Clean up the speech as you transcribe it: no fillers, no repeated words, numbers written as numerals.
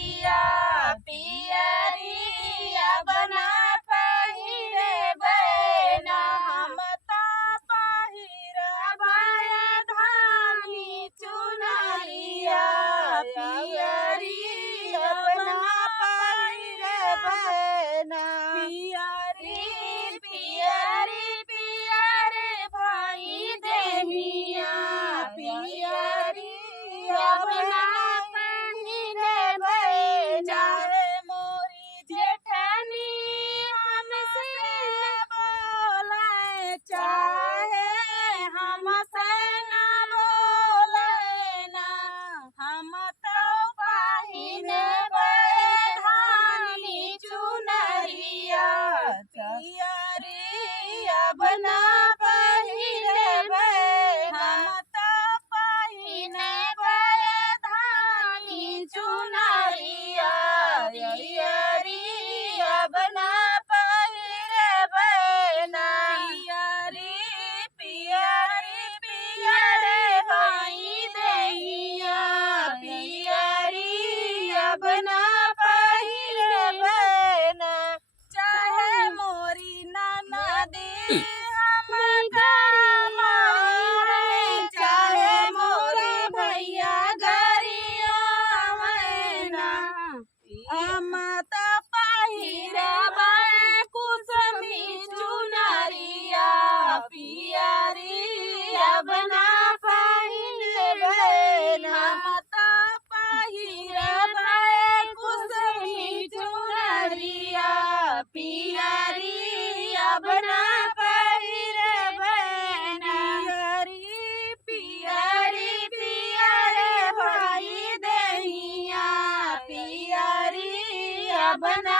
चुनरिया पियरिया बना पहिरे बैना हम ता पहिरब धानी चुनरिया पियरिया बना पहिरे बैना पियरी पियरी पियरे भाई देहिया पियरिया बना पहिरे बैना मोरी जेठनी हमसे बोले चाहे हमसे न बोले ना हम तो पहिरे धानी चुनरिया पियरिया बना पहिरे हम तो पहिरे धानी चुनरिया पियरिया बना पहिरे बैना पियरी पियरे भाई देहिया पियरिया बना पहिरे बैना चाहे मोरी ननदी हम मारे चाहे मोरे भैया गरिया मैना हम त पहिरब कुसमी चुनरिया पियरिया बना पहिरे बैना हम त पहिरब कुसमी चुनरिया पियरिया बना पहिरे बैना पियरी पियरे भाई देहिया पियरिया बना